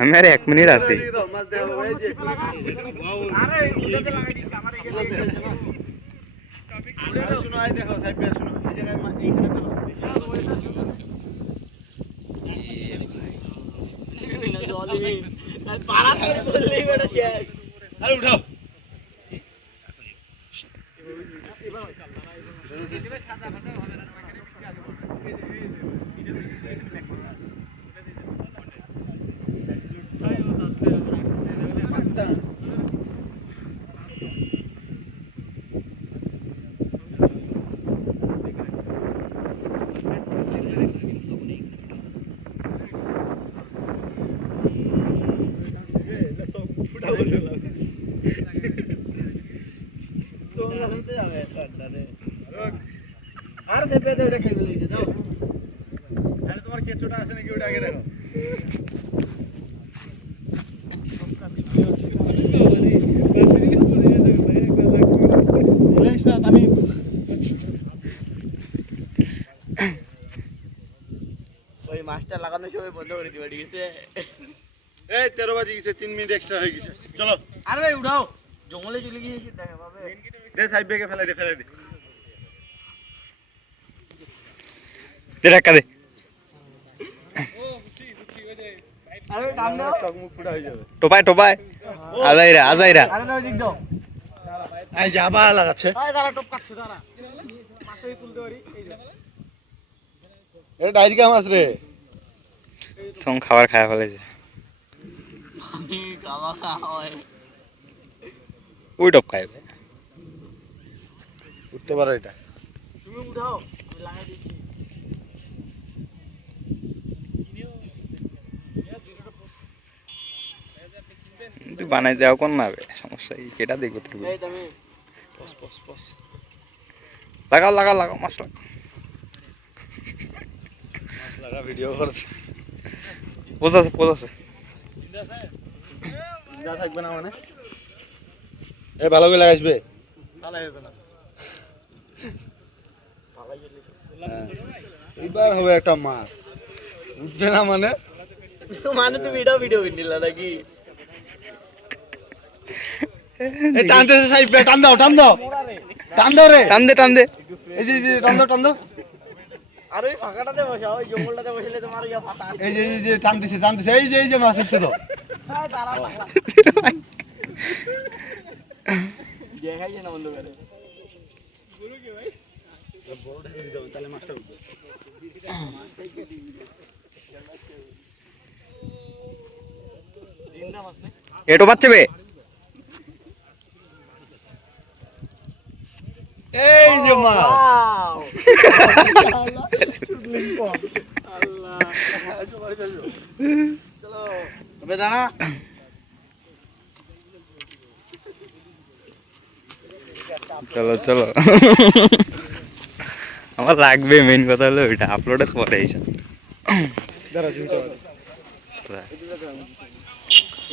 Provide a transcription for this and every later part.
हमारे 1 मिनट আছে শুনো আই দেখো সাইড শুনো এই জায়গায় এইখানে ফেলো পাড়া করে বললেই বড় শেষ আরে উঠাও আর দেবে তো এটা খাইবে লিখে দাও আরে তোমার কেঁচোটা আছে নাকি ওটা আগে দেখো আমি ওই মাছটা লাগানোর সময় বন্ধ করে দিবা ঠিক আছে এই 13 বাজে গেছে 3 মিনিট এক্সট্রা হয়ে গেছে চলো আরে ভাই উঠাও জঙ্গলে চলে গিয়েছি দেখা পাবে দে সাইড ব্যাগে ফেলাই দে দে রাখা দে আরে ডান দাও চোখ মুখ ফুটা হয়ে যাবে টোপায় আজাইরা আরে দাও দিক দাও আই যাবা লাগাচ্ছে আয় দাঁড়া টপ কাটছে দাঁড়া মাছই তুলতে পারি এই যে এটা ডাইরি কাম আছে রে তুমি খাবার খায় ফেলেছে আমি খাওয়া হয় ওই টপ খাইবে উঠতে পারো এটা তুমি উঠাও আমি লাগাই দিচ্ছি তুই বানাই দেওয়া কোন না হবে সমস্যা কি কেটা দেখবো তুই এই তুমি পস লাগাও মাছ লাগা ভিডিও করছ পোজ আছে যা থাকবে না মানে এ ভালো করে লাগাইবে লাগাইবে না এবার হবে একটা মাছ উঠবে না মানে তুমি এটাও ভিডিও কিনলা নাকি এ টানতে সাইড টান দাও রে টান দে এই যে টান দাও আরে ফাঁকাটাতে বসাও ওই জঙ্গলটাতে বসলে তোমার ইয়া ফাটা এই যে টান দিছে এই যে মাছ উঠছে তো দেখাই না বন্ধ করে বলো কি ভাই বড়টা দিয়ে দাও তাহলে মাছটা উঠবে জিন্দা মাছ না এটো বাচ্চা বে এই যে মাছ আল্লাহ চলো তবে দানা চলো আমার লাগবে মেইন কথা হলো ওইটা আপলোডের পরে এইসব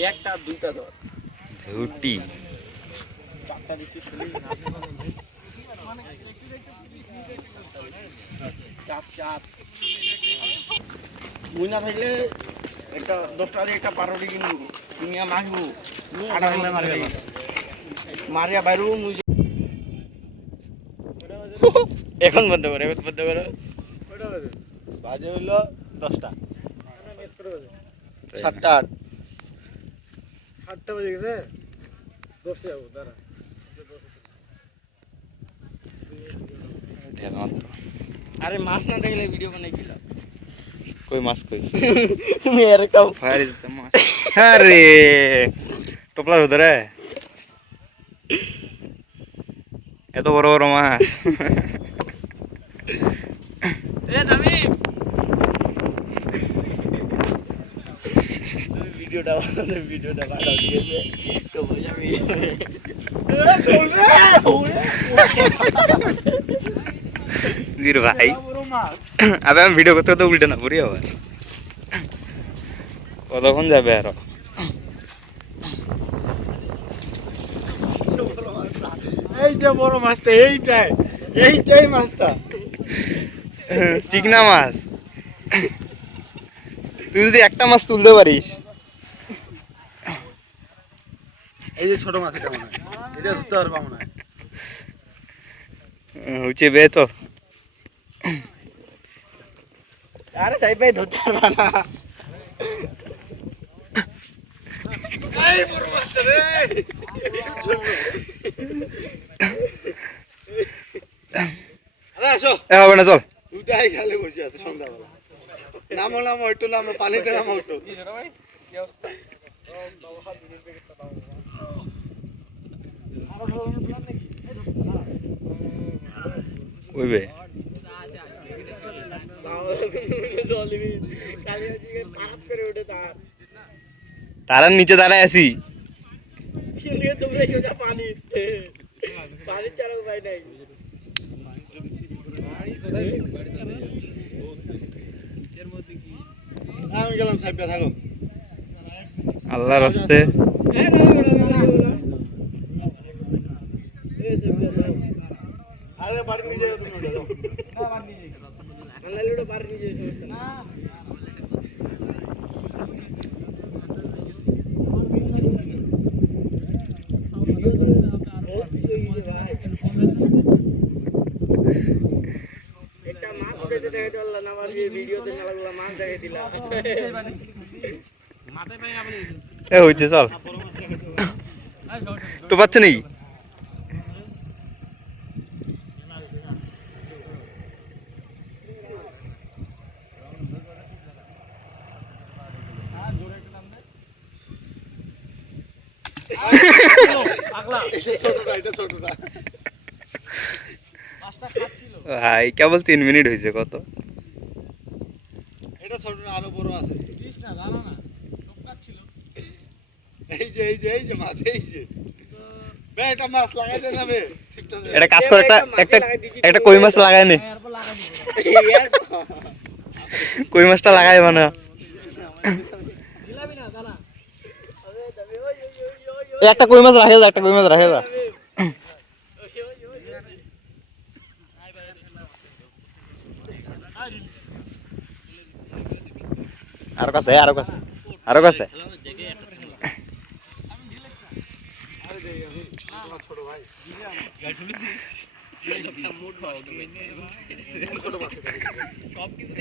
একটা দুইটা ধর ঝুটি চারটা দিছি চাপ মুই না থাকলে একটা 10 টাকা একটা পারোটি কিনবো কিনিয়া মাখবো আটা মারিয়া বাইরু মুই এখন বন্ধ করে বাজে হইলো 10টা 7টা 8টা বাজে গেছে 10 যাবো দাঁড়া আরে মাছ না দেখলে ভিডিও বানাই দিলাম কই মাছ কই তুমি এরকম ফায়ার ইজ দ্য মাছ আরে টোপলার ভিতরে এত বড় মাছ এ দামি ভিডিওটা বানাও দিয়েছে তো বুঝাবি জির ভাই আবে আমি ভিডিও করতে উল্টে না পড়ি আবার কতক্ষণ যাবে আরো যে বড় মাছটা এইটাই মাছটা চিকনা মাছ। তুই যদি একটা মাছ তুলতে পারিস। এই যে ছোট মাছ, এটা মনে হয় এটা ধরতে পারবা মনে হয়। হচ্ছে বে তো। আরে সাই ভাই ধরতে পারবা না। এই বড় মাছটা রে। আরে আসো, হবে না, চল। দুটাই খালে বসে আছে সন্ধ্যাবেলা। নামো একটু নামো, পানিতে নামো একটু। ওইবে তারার নিচে দাঁড়ায় আছি। আমি গেলাম, সাইডে থাকো। আল্লাহর রাস্তে আরে বাড়ি নিয়ে যাও তুমি, যাও। একটা মাছ উঠাইতে দেখাইতে পারলাম না, আমার ভিডিওতে মেলাগুলো মাছ দেখাই দিলা। এ হইছে, চল। তো পাচ্ছে নাকি? ভাই কেবল 3 মিনিট হয়েছে, কত? এটা ছোট না, আরো বড় আছে। এই যে মাছ, এই যে বে, এটা মাছ লাগাইতে যাবে। এটা কাজ করে, একটা কই মাছ লাগায় নে। কই মাছটা লাগাই না। একটা কই মাছ রাখে যা, আরো কাছে। সব কিছু